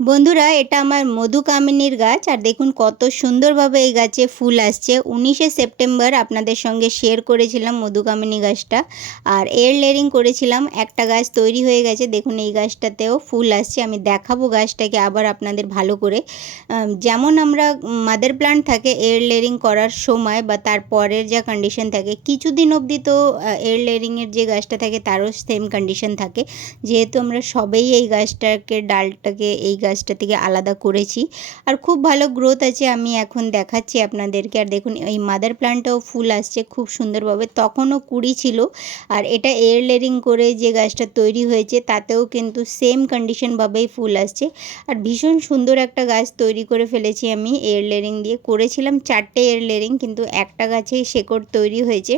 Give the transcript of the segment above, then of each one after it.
বন্ধুরা, এটা আমার মধু কামিনীর গাছ, আর দেখুন কত সুন্দরভাবে এই গাছে ফুল আসছে। উনিশে সেপ্টেম্বর আপনাদের সঙ্গে শেয়ার করেছিলাম মধু কামিনী গাছটা, আর এয়ার লেয়ারিং করেছিলাম। একটা গাছ তৈরি হয়ে গেছে, দেখুন এই গাছটাতেও ফুল আসছে। আমি দেখাবো গাছটাকে আবার আপনাদের ভালো করে। যেমন আমরা মাদার প্লান্ট থাকে এয়ার লেয়ারিং করার সময় বা তার পরের যা কন্ডিশন থাকে, কিছুদিন অবধি তো এয়ার লেয়ারিংয়ের যে গাছটা থাকে, তারও সেম কন্ডিশন থাকে। যেহেতু আমরা সবেই এই গাছটাকে, ডালটাকে, এই গাছটা থেকে আলাদা করেছি। আর খুব ভালো গ্রোথ আছে, আমি এখন দেখাচ্ছি আপনাদেরকে। আর দেখুন, এই মাদার প্লান্টটাও ফুল আসছে খুব সুন্দরভাবে। তখনও কুড়ি ছিল। আর এটা এয়ার লেয়ারিং করে যে গাছটা তৈরি হয়েছে, তাতেও কিন্তু সেম কন্ডিশনভাবেই ফুল আসছে। আর ভীষণ সুন্দর একটা গাছ তৈরি করে ফেলেছি আমি এয়ার লেয়ারিং দিয়ে। করেছিলাম চারটে এয়ার লেয়ারিং কিন্তু একটা গাছেই শেকড় তৈরি হয়েছে।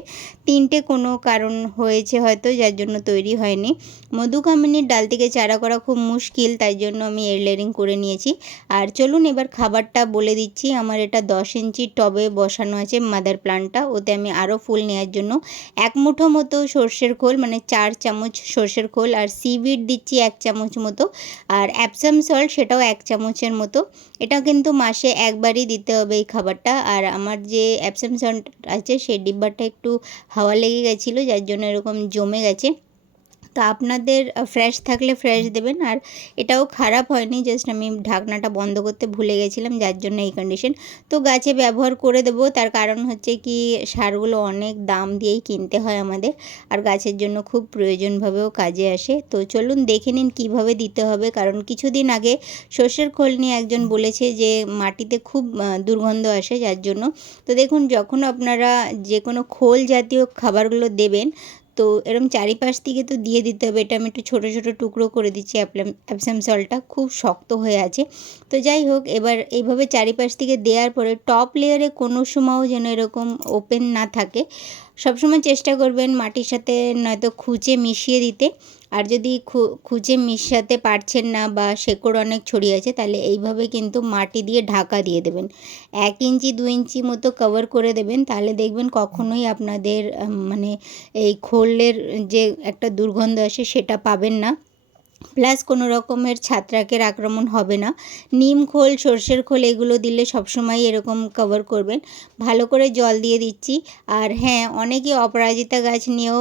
তিনটে কোনো কারণ হয়েছে হয়তো, যার জন্য তৈরি হয়নি। মধুকামিনীর ডাল থেকে চারা করা খুব মুশকিল, তাই জন্য আমি এয়ার লেয়ারিং করে নিয়েছি। আর চলুন এবার খাবারটা বলে দিচ্ছি। আমার এটা দশ ইঞ্চি টবে বসানো আছে মাদার প্লান্টটা ওতে আমি আরও ফুল নেওয়ার জন্য এক মুঠো মতো সর্ষের খোল মানে চার চামচ সর্ষের খোল আর সিবিট দিচ্ছি এক চামচ মতো। আর অ্যাপসাম সল্ট সেটাও এক চামচের মতো। এটা কিন্তু মাসে একবারই দিতে হবে এই খাবারটা। আর আমার যে অ্যাপসাম সল্ট আছে, সেই ডিব্বাটা একটু হাওয়া লেগে গেছিল, যার জন্য এরকম জমে গেছে। তো আপনাদের ফ্রেশ থাকলে ফ্রেশ দেবেন। আর এটাও খারাপ হয়নি জাস্ট আমি ঢাকনাটা বন্ধ করতে ভুলে গেছিলাম, যার জন্য এই কন্ডিশন তো গাছে ব্যবহার করে দেবো, তার কারণ হচ্ছে কি, সারগুলো অনেক দাম দিয়েই কিনতে হয় আমাদের, আর গাছের জন্য খুব প্রয়োজনভাবেও কাজে আসে। তো চলুন দেখে নিন কীভাবে দিতে হবে, কারণ কিছুদিন আগে সর্ষের খোল নিয়ে একজন বলেছে যে, মাটিতে খুব দুর্গন্ধ আসে, যার জন্য। তো দেখুন, যখন আপনারা যে কোনো খোল জাতীয় খাবারগুলো দেবেন তো এরম চারিপাশ থেকে তো দিয়ে দিতে হবে। এটা আমি একটু ছোটো ছোটো টুকরো করে দিচ্ছি। অ্যাপসাম সলটা খুব শক্ত হয়ে আছে। তো যাই হোক, এবার এইভাবে চারিপাশ থেকে দেওয়ার পরে টপ লেয়ারে কোনো সময়ও যেন এরকম ওপেন না থাকে। সবসময় চেষ্টা করবেন মাটির সাথে নয়তো খুঁচে মিশিয়ে দিতে। আর যদি খুঁজে মিশাতে পারছেন না বা শেকড় অনেক ছড়িয়ে আছে, তাহলে এইভাবে কিন্তু মাটি দিয়ে ঢাকা দিয়ে দেবেন। এক ইঞ্চি, দু ইঞ্চি মতো কভার করে দেবেন, তাহলে দেখবেন কখনোই আপনাদের মানে এই খোলের যে একটা দুর্গন্ধ আসে সেটা পাবেন না। প্লাস কোনো রকমের ছাত্রাকের আক্রমণ হবে না। নিম খোল, সর্ষের খোল এগুলো দিলে সবসময় এরকম কভার করবেন। ভালো করে জল দিয়ে দিচ্ছি। আর হ্যাঁ অনেকে অপরাজিতা গাছ নিয়েও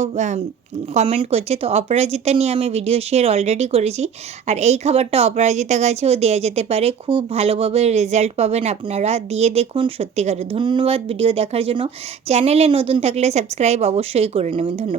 কমেন্ট করছে। তো অপরাজিতা নিয়ে আমি ভিডিও শেয়ার অলরেডি করেছি। আর এই খাবারটা অপরাজিতা গাছেও দেওয়া যেতে পারে। খুব ভালোভাবে রেজাল্ট পাবেন আপনারা। দিয়ে দেখুন সত্যিকারে। ধন্যবাদ ভিডিও দেখার জন্য। চ্যানেলে নতুন থাকলে সাবস্ক্রাইব অবশ্যই করে নেবেন। ধন্যবাদ।